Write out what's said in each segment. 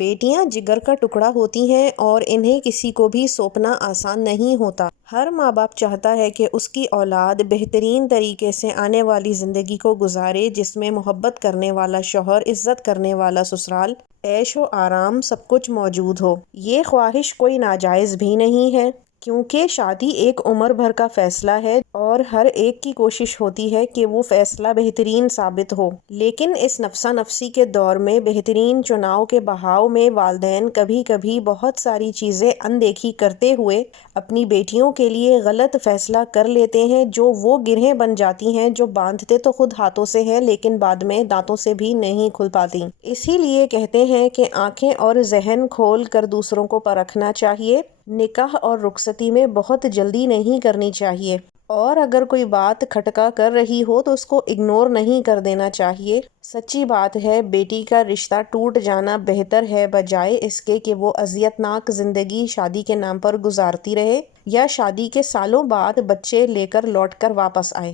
بیٹیاں جگر کا ٹکڑا ہوتی ہیں اور انہیں کسی کو بھی سونپنا آسان نہیں ہوتا۔ ہر ماں باپ چاہتا ہے کہ اس کی اولاد بہترین طریقے سے آنے والی زندگی کو گزارے، جس میں محبت کرنے والا شوہر، عزت کرنے والا سسرال، عیش و آرام سب کچھ موجود ہو۔ یہ خواہش کوئی ناجائز بھی نہیں ہے، کیونکہ شادی ایک عمر بھر کا فیصلہ ہے اور ہر ایک کی کوشش ہوتی ہے کہ وہ فیصلہ بہترین ثابت ہو۔ لیکن اس نفسا نفسی کے دور میں بہترین چناؤ کے بہاؤ میں والدین کبھی کبھی بہت ساری چیزیں اندیکھی کرتے ہوئے اپنی بیٹیوں کے لیے غلط فیصلہ کر لیتے ہیں، جو وہ گرہیں بن جاتی ہیں جو باندھتے تو خود ہاتھوں سے ہیں لیکن بعد میں دانتوں سے بھی نہیں کھل پاتی۔ اسی لیے کہتے ہیں کہ آنکھیں اور ذہن کھول کر دوسروں کو پرکھنا چاہیے، نکاح اور رخصتی میں بہت جلدی نہیں کرنی چاہیے، اور اگر کوئی بات کھٹکا کر رہی ہو تو اس کو اگنور نہیں کر دینا چاہیے۔ سچی بات ہے، بیٹی کا رشتہ ٹوٹ جانا بہتر ہے بجائے اس کے کہ وہ اذیت ناک زندگی شادی کے نام پر گزارتی رہے یا شادی کے سالوں بعد بچے لے کر لوٹ کر واپس آئے۔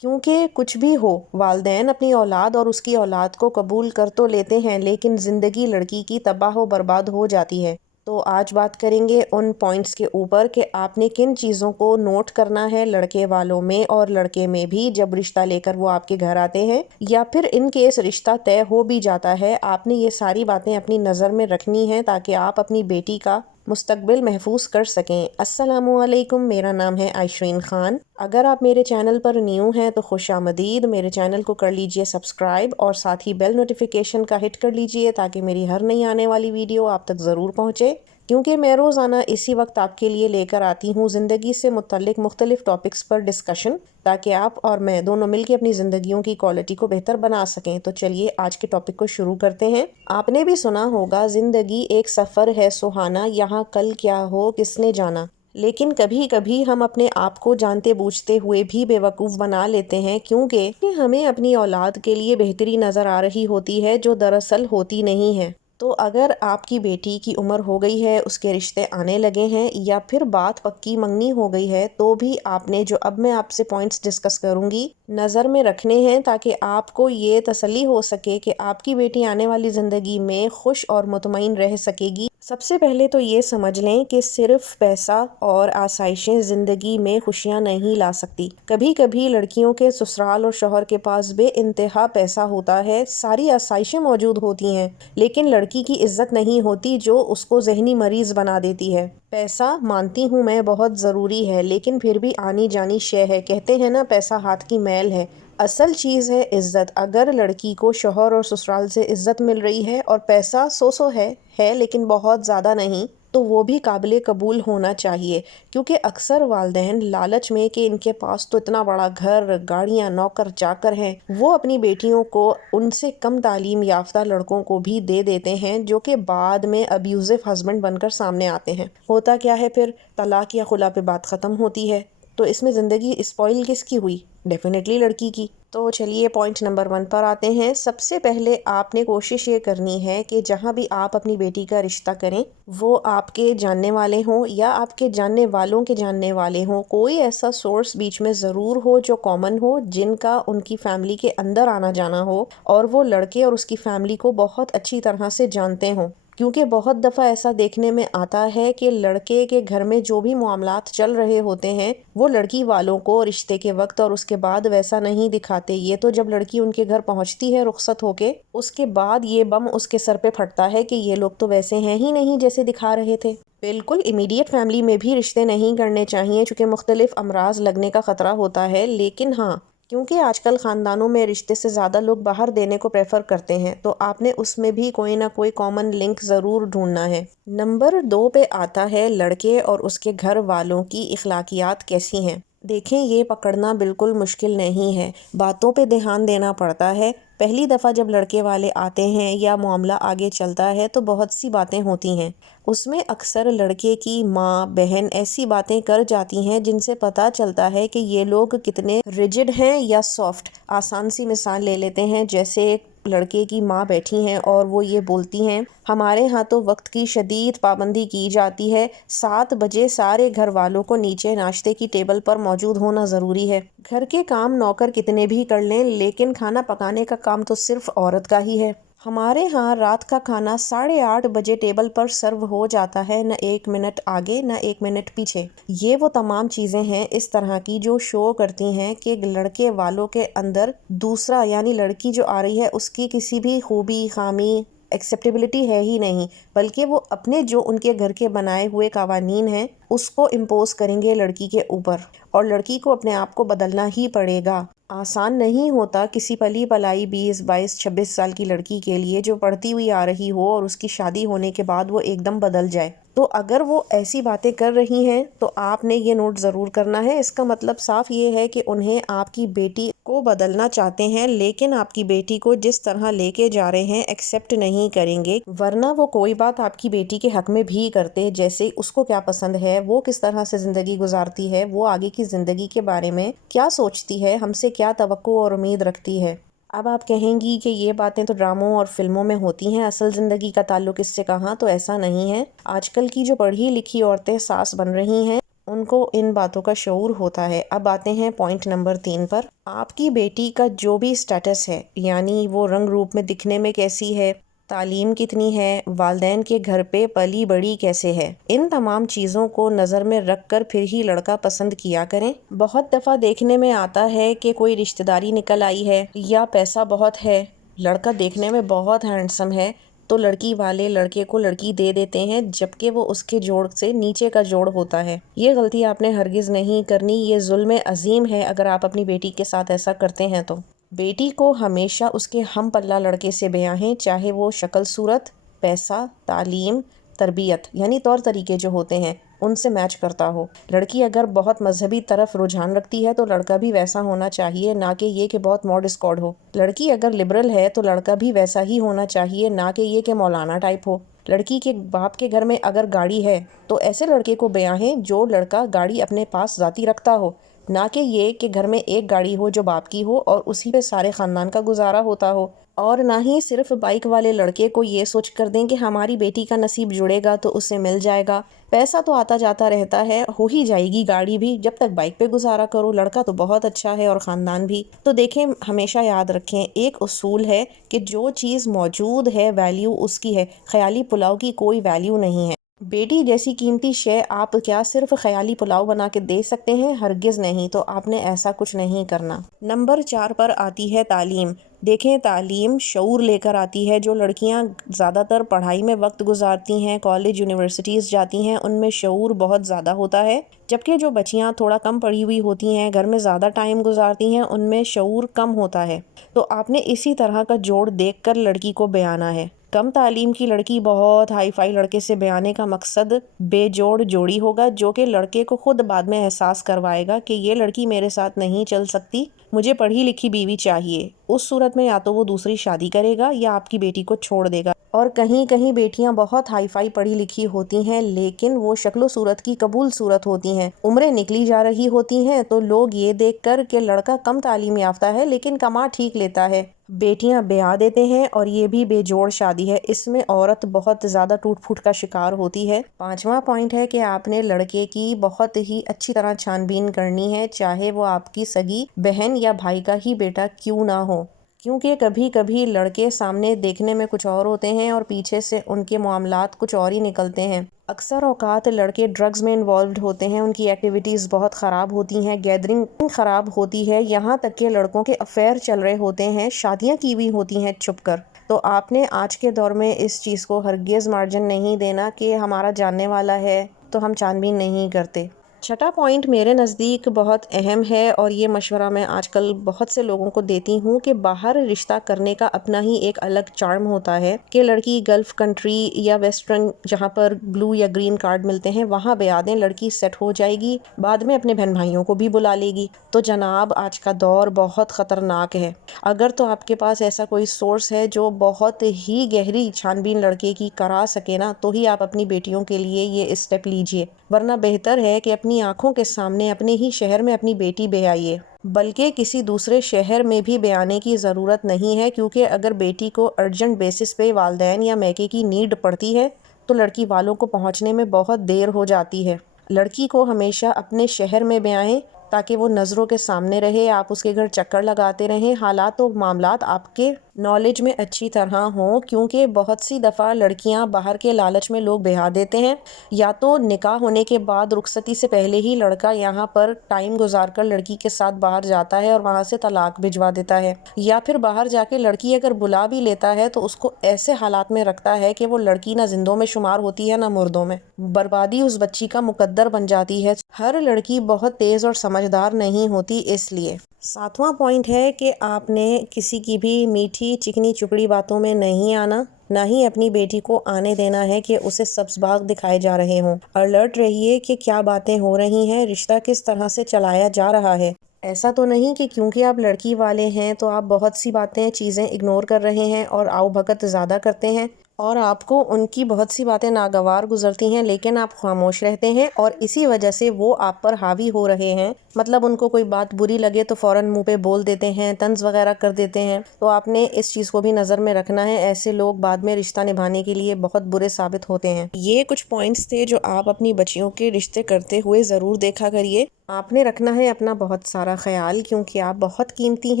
کیونکہ کچھ بھی ہو، والدین اپنی اولاد اور اس کی اولاد کو قبول کر تو لیتے ہیں لیکن زندگی لڑکی کی تباہ و برباد ہو جاتی ہے۔ تو آج بات کریں گے ان پوائنٹس کے اوپر کہ آپ نے کن چیزوں کو نوٹ کرنا ہے لڑکے والوں میں اور لڑکے میں بھی، جب رشتہ لے کر وہ آپ کے گھر آتے ہیں یا پھر ان کیس رشتہ طے ہو بھی جاتا ہے۔ آپ نے یہ ساری باتیں اپنی نظر میں رکھنی ہیں تاکہ آپ اپنی بیٹی کا مستقبل محفوظ کر سکیں۔ السلام علیکم، میرا نام ہے عائشرین خان۔ اگر آپ میرے چینل پر نیو ہیں تو خوش آمدید۔ میرے چینل کو کر لیجئے سبسکرائب اور ساتھ ہی بیل نوٹیفیکیشن کا ہٹ کر لیجئے تاکہ میری ہر نئی آنے والی ویڈیو آپ تک ضرور پہنچے، کیونکہ میں روزانہ اسی وقت آپ کے لیے لے کر آتی ہوں زندگی سے متعلق مختلف ٹاپکس پر ڈسکشن، تاکہ آپ اور میں دونوں مل کے اپنی زندگیوں کی کوالٹی کو بہتر بنا سکیں۔ تو چلیے آج کے ٹاپک کو شروع کرتے ہیں۔ آپ نے بھی سنا ہوگا، زندگی ایک سفر ہے سہانا، یہاں کل کیا ہو کس نے جانا۔ لیکن کبھی کبھی ہم اپنے آپ کو جانتے بوجھتے ہوئے بھی بے وقوف بنا لیتے ہیں، کیونکہ ہمیں اپنی اولاد کے لیے بہتری نظر آ رہی ہوتی ہے جو دراصل ہوتی نہیں ہے۔ تو اگر آپ کی بیٹی کی عمر ہو گئی ہے، اس کے رشتے آنے لگے ہیں یا پھر بات پکی منگنی ہو گئی ہے، تو بھی آپ نے جو اب میں آپ سے پوائنٹس ڈسکس کروں گی نظر میں رکھنے ہیں تاکہ آپ کو یہ تسلی ہو سکے کہ آپ کی بیٹی آنے والی زندگی میں خوش اور مطمئن رہ سکے گی۔ سب سے پہلے تو یہ سمجھ لیں کہ صرف پیسہ اور آسائشیں زندگی میں خوشیاں نہیں لا سکتی۔ کبھی کبھی لڑکیوں کے سسرال اور شوہر کے پاس بے انتہا پیسہ ہوتا ہے، ساری آسائشیں موجود ہوتی ہیں، لیکن لڑکی کی عزت نہیں ہوتی جو اس کو ذہنی مریض بنا دیتی ہے۔ پیسہ مانتی ہوں میں بہت ضروری ہے، لیکن پھر بھی آنی جانی شے ہے۔ کہتے ہیں نا، پیسہ ہاتھ کی میل ہے، اصل چیز ہے عزت۔ اگر لڑکی کو شوہر اور سسرال سے عزت مل رہی ہے اور پیسہ سو ہے لیکن بہت زیادہ نہیں، تو وہ بھی قابل قبول ہونا چاہیے، کیونکہ اکثر والدین لالچ میں کہ ان کے پاس تو اتنا بڑا گھر، گاڑیاں، نوکر چاکر ہیں، وہ اپنی بیٹیوں کو ان سے کم تعلیم یافتہ لڑکوں کو بھی دے دیتے ہیں، جو کہ بعد میں ابیوزو ہسبینڈ بن کر سامنے آتے ہیں۔ ہوتا کیا ہے پھر؟ طلاق یا خلا پہ بات ختم ہوتی ہے۔ تو اس میں زندگی اسپوائل کس کی ہوئی؟ ڈیفینیٹلی لڑکی کی۔ تو چلیے پوائنٹ نمبر 1 پر آتے ہیں۔ سب سے پہلے آپ نے کوشش یہ کرنی ہے کہ جہاں بھی آپ اپنی بیٹی کا رشتہ کریں، وہ آپ کے جاننے والے ہوں یا آپ کے جاننے والوں کے جاننے والے ہوں۔ کوئی ایسا سورس بیچ میں ضرور ہو جو کامن ہو، جن کا ان کی فیملی کے اندر آنا جانا ہو اور وہ لڑکے اور اس کی فیملی کو بہت اچھی طرح سے جانتے ہوں، کیونکہ بہت دفعہ ایسا دیکھنے میں آتا ہے کہ لڑکے کے گھر میں جو بھی معاملات چل رہے ہوتے ہیں وہ لڑکی والوں کو رشتے کے وقت اور اس کے بعد ویسا نہیں دکھاتے۔ یہ تو جب لڑکی ان کے گھر پہنچتی ہے رخصت ہو کے، اس کے بعد یہ بم اس کے سر پہ پھٹتا ہے کہ یہ لوگ تو ویسے ہیں ہی نہیں جیسے دکھا رہے تھے۔ بالکل امیڈیٹ فیملی میں بھی رشتے نہیں کرنے چاہیے، چونکہ مختلف امراض لگنے کا خطرہ ہوتا ہے، لیکن ہاں، کیونکہ آج کل خاندانوں میں رشتے سے زیادہ لوگ باہر دینے کو پریفر کرتے ہیں، تو آپ نے اس میں بھی کوئی نہ کوئی کامن لنک ضرور ڈھونڈنا ہے۔ نمبر 2 پہ آتا ہے لڑکے اور اس کے گھر والوں کی اخلاقیات کیسی ہیں۔ دیکھیں، یہ پکڑنا بالکل مشکل نہیں ہے، باتوں پہ دھیان دینا پڑتا ہے۔ پہلی دفعہ جب لڑکے والے آتے ہیں یا معاملہ آگے چلتا ہے تو بہت سی باتیں ہوتی ہیں، اس میں اکثر لڑکے کی ماں بہن ایسی باتیں کر جاتی ہیں جن سے پتہ چلتا ہے کہ یہ لوگ کتنے ریجڈ ہیں یا سافٹ۔ آسان سی مثال لے لیتے ہیں، جیسے لڑکے کی ماں بیٹھی ہیں اور وہ یہ بولتی ہیں، ہمارے ہاں تو وقت کی شدید پابندی کی جاتی ہے، 7 بجے سارے گھر والوں کو نیچے ناشتے کی ٹیبل پر موجود ہونا ضروری ہے۔ گھر کے کام نوکر کتنے بھی کر لیں، لیکن کھانا پکانے کا کام تو صرف عورت کا ہی ہے۔ ہمارے ہاں رات کا کھانا 8:30 بجے ٹیبل پر سرو ہو جاتا ہے، نہ 1 منٹ آگے نہ 1 منٹ پیچھے۔ یہ وہ تمام چیزیں ہیں اس طرح کی جو شو کرتی ہیں کہ لڑکے والوں کے اندر دوسرا یعنی لڑکی جو آ رہی ہے اس کی کسی بھی خوبی خامی ایکسیپٹیبلٹی ہے ہی نہیں، بلکہ وہ اپنے جو ان کے گھر کے بنائے ہوئے قوانین ہیں اس کو امپوز کریں گے لڑکی کے اوپر، اور لڑکی کو اپنے آپ کو بدلنا ہی پڑے گا۔ آسان نہیں ہوتا کسی پلی پلائی 20، 22، 26 سال کی لڑکی کے لیے جو پڑھتی ہوئی آ رہی ہو اور اس کی شادی ہونے کے بعد وہ ایک دم بدل جائے۔ تو اگر وہ ایسی باتیں کر رہی ہیں تو آپ نے یہ نوٹ ضرور کرنا ہے، اس کا مطلب صاف یہ ہے کہ انہیں آپ کی بیٹی کو بدلنا چاہتے ہیں، لیکن آپ کی بیٹی کو جس طرح لے کے جا رہے ہیں ایکسیپٹ نہیں کریں گے، ورنہ وہ کوئی بات آپ کی بیٹی کے حق میں بھی کرتے، جیسے اس کو کیا پسند ہے، وہ کس طرح سے زندگی گزارتی ہے، وہ آگے کی زندگی کے بارے میں کیا سوچتی ہے، ہم سے کیا توقع اور امید رکھتی ہے۔ اب آپ کہیں گی کہ یہ باتیں تو ڈراموں اور فلموں میں ہوتی ہیں، اصل زندگی کا تعلق اس سے کہاں؟ تو ایسا نہیں ہے۔ آج کل کی جو پڑھی لکھی عورتیں ساس بن رہی ہیں ان کو ان باتوں کا شعور ہوتا ہے۔ اب آتے ہیں پوائنٹ نمبر 3 پر۔ آپ کی بیٹی کا جو بھی سٹیٹس ہے، یعنی وہ رنگ روپ میں دکھنے میں کیسی ہے، تعلیم کتنی ہے، والدین کے گھر پہ پلی بڑی کیسے ہے، ان تمام چیزوں کو نظر میں رکھ کر پھر ہی لڑکا پسند کیا کریں۔ بہت دفعہ دیکھنے میں آتا ہے کہ کوئی رشتہ داری نکل آئی ہے یا پیسہ بہت ہے، لڑکا دیکھنے میں بہت ہینڈسم ہے تو لڑکی والے لڑکے کو لڑکی دے دیتے ہیں، جبکہ وہ اس کے جوڑ سے نیچے کا جوڑ ہوتا ہے۔ یہ غلطی آپ نے ہرگز نہیں کرنی، یہ ظلم عظیم ہے اگر آپ اپنی بیٹی کے ساتھ ایسا کرتے ہیں تو۔ بیٹی کو ہمیشہ اس کے ہم پلہ لڑکے سے بیاہیں، چاہے وہ شکل صورت، پیسہ، تعلیم، تربیت یعنی طور طریقے جو ہوتے ہیں ان سے میچ کرتا ہو۔ لڑکی اگر بہت مذہبی طرف رجحان رکھتی ہے تو لڑکا بھی ویسا ہونا چاہیے، نہ کہ یہ کہ بہت ماڈ اسکواڈ ہو۔ لڑکی اگر لبرل ہے تو لڑکا بھی ویسا ہی ہونا چاہیے، نہ کہ یہ کہ مولانا ٹائپ ہو۔ لڑکی کے باپ کے گھر میں اگر گاڑی ہے تو ایسے لڑکے کو بیاہیں جو لڑکا گاڑی اپنے پاس ذاتی رکھتا ہو، نہ کہ یہ کہ گھر میں ایک گاڑی ہو جو باپ کی ہو اور اسی پہ سارے خاندان کا گزارا ہوتا ہو، اور نہ ہی صرف بائک والے لڑکے کو یہ سوچ کر دیں کہ ہماری بیٹی کا نصیب جڑے گا تو اسے مل جائے گا، پیسہ تو آتا جاتا رہتا ہے، ہو ہی جائے گی گاڑی بھی، جب تک بائک پہ گزارا کرو، لڑکا تو بہت اچھا ہے اور خاندان بھی۔ تو دیکھیں، ہمیشہ یاد رکھیں، ایک اصول ہے کہ جو چیز موجود ہے ویلیو اس کی ہے، خیالی پلاؤ کی کوئی ویلیو نہیں ہے۔ بیٹی جیسی قیمتی شے آپ کیا صرف خیالی پلاؤ بنا کے دے سکتے ہیں؟ ہرگز نہیں، تو آپ نے ایسا کچھ نہیں کرنا۔ نمبر 4 پر آتی ہے تعلیم۔ دیکھیں، تعلیم شعور لے کر آتی ہے۔ جو لڑکیاں زیادہ تر پڑھائی میں وقت گزارتی ہیں، کالج یونیورسٹیز جاتی ہیں، ان میں شعور بہت زیادہ ہوتا ہے، جبکہ جو بچیاں تھوڑا کم پڑھی ہوئی ہوتی ہیں، گھر میں زیادہ ٹائم گزارتی ہیں، ان میں شعور کم ہوتا ہے۔ تو آپ نے اسی طرح کا جوڑ دیکھ کر لڑکی کو بیانا ہے۔ کم تعلیم کی لڑکی بہت ہائی فائی لڑکے سے بیانے کا مقصد بے جوڑ جوڑی ہوگا، جو کہ لڑکے کو خود بعد میں احساس کروائے گا کہ یہ لڑکی میرے ساتھ نہیں چل سکتی، مجھے پڑھی لکھی بیوی چاہیے۔ اس صورت میں یا تو وہ دوسری شادی کرے گا یا آپ کی بیٹی کو چھوڑ دے گا۔ اور کہیں کہیں بیٹیاں بہت ہائی فائی پڑھی لکھی ہوتی ہیں لیکن وہ شکل و صورت کی قبول صورت ہوتی ہیں، عمریں نکلی جا رہی ہوتی ہیں، تو لوگ یہ دیکھ کر کہ لڑکا کم تعلیم یافتہ ہے لیکن کما ٹھیک لیتا ہے، بیٹیاں بیاہ دیتے ہیں، اور یہ بھی بے جوڑ شادی ہے۔ اس میں عورت بہت زیادہ ٹوٹ پھوٹ کا شکار ہوتی ہے۔ 5واں پوائنٹ ہے کہ آپ نے لڑکے کی بہت ہی اچھی طرح چھان بین کرنی ہے، چاہے وہ آپ کی سگی بہن یا بھائی کا ہی بیٹا کیوں نہ ہو، کیونکہ کبھی کبھی لڑکے سامنے دیکھنے میں کچھ اور ہوتے ہیں اور پیچھے سے ان کے معاملات کچھ اور ہی نکلتے ہیں۔ اکثر اوقات لڑکے ڈرگز میں انوالوڈ ہوتے ہیں، ان کی ایکٹیویٹیز بہت خراب ہوتی ہیں، گیدرنگ خراب ہوتی ہے، یہاں تک کہ لڑکوں کے افیئر چل رہے ہوتے ہیں، شادیاں کی ہوئی ہوتی ہیں چھپ کر۔ تو آپ نے آج کے دور میں اس چیز کو ہرگز مارجن نہیں دینا کہ ہمارا جاننے والا ہے تو ہم چھان بین نہیں کرتے۔ 6واں پوائنٹ میرے نزدیک بہت اہم ہے، اور یہ مشورہ میں آج کل بہت سے لوگوں کو دیتی ہوں کہ باہر رشتہ کرنے کا اپنا ہی ایک الگ چارم ہوتا ہے، کہ لڑکی گلف کنٹری یا ویسٹرن جہاں پر بلو یا گرین کارڈ ملتے ہیں وہاں بیاہ دیں، لڑکی سیٹ ہو جائے گی، بعد میں اپنے بہن بھائیوں کو بھی بلا لے گی۔ تو جناب، آج کا دور بہت خطرناک ہے۔ اگر تو آپ کے پاس ایسا کوئی سورس ہے جو بہت ہی گہری چھان بین لڑکے کی کرا سکے نا، تو ہی آپ اپنی بیٹیوں کے لیے یہ اسٹیپ لیجئے، ورنہ بہتر ہے کہ اپنی آنکھوں کے سامنے اپنے ہی شہر میں اپنی بیٹی بیائیے، بلکہ کسی دوسرے شہر میں بھی بیانے کی ضرورت نہیں ہے، کیونکہ اگر بیٹی کو ارجنٹ بیسس پہ والدین یا میکے کی نیڈ پڑتی ہے تو لڑکی والوں کو پہنچنے میں بہت دیر ہو جاتی ہے۔ لڑکی کو ہمیشہ اپنے شہر میں بیائیں تاکہ وہ نظروں کے سامنے رہے، آپ اس کے گھر چکر لگاتے رہیں، حالات و معاملات آپ کے نالج میں اچھی طرح ہوں، کیونکہ بہت سی دفعہ لڑکیاں باہر کے لالچ میں لوگ بہا دیتے ہیں، یا تو نکاح ہونے کے بعد رخصتی سے پہلے ہی لڑکا یہاں پر ٹائم گزار کر لڑکی کے ساتھ باہر جاتا ہے اور وہاں سے طلاق بھجوا دیتا ہے، یا پھر باہر جا کے لڑکی اگر بلا بھی لیتا ہے تو اس کو ایسے حالات میں رکھتا ہے کہ وہ لڑکی نہ زندوں میں شمار ہوتی ہے نہ مردوں میں، بربادی اس بچی کا مقدر بن جاتی ہے۔ ہر لڑکی بہت تیز اور سمجھدار نہیں ہوتی، اس لیے 7واں پوائنٹ ہے کہ آپ نے کسی کی بھی میٹھی چکنی چپڑی باتوں میں نہیں آنا، نہ ہی اپنی بیٹی کو آنے دینا ہے کہ اسے سبز باغ دکھائے جا رہے ہوں۔ الرٹ رہیے کہ کیا باتیں ہو رہی ہیں، رشتہ کس طرح سے چلایا جا رہا ہے۔ ایسا تو نہیں کہ کیونکہ آپ لڑکی والے ہیں تو آپ بہت سی چیزیں اگنور کر رہے ہیں اور آؤ بھگت زیادہ کرتے ہیں، اور آپ کو ان کی بہت سی باتیں ناگوار گزرتی ہیں لیکن آپ خاموش رہتے ہیں اور اسی وجہ سے وہ آپ پر حاوی ہو رہے ہیں۔ مطلب ان کو کوئی بات بری لگے تو فوراً منہ پہ بول دیتے ہیں، طنز وغیرہ کر دیتے ہیں۔ تو آپ نے اس چیز کو بھی نظر میں رکھنا ہے، ایسے لوگ بعد میں رشتہ نبھانے کے لیے بہت برے ثابت ہوتے ہیں۔ یہ کچھ پوائنٹس تھے جو آپ اپنی بچیوں کے رشتے کرتے ہوئے ضرور دیکھا کریے۔ آپ نے رکھنا ہے اپنا بہت سارا خیال، کیونکہ آپ بہت قیمتی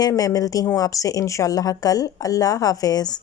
ہیں۔ میں ملتی ہوں آپ سے انشاءاللہ کل۔ اللہ حافظ۔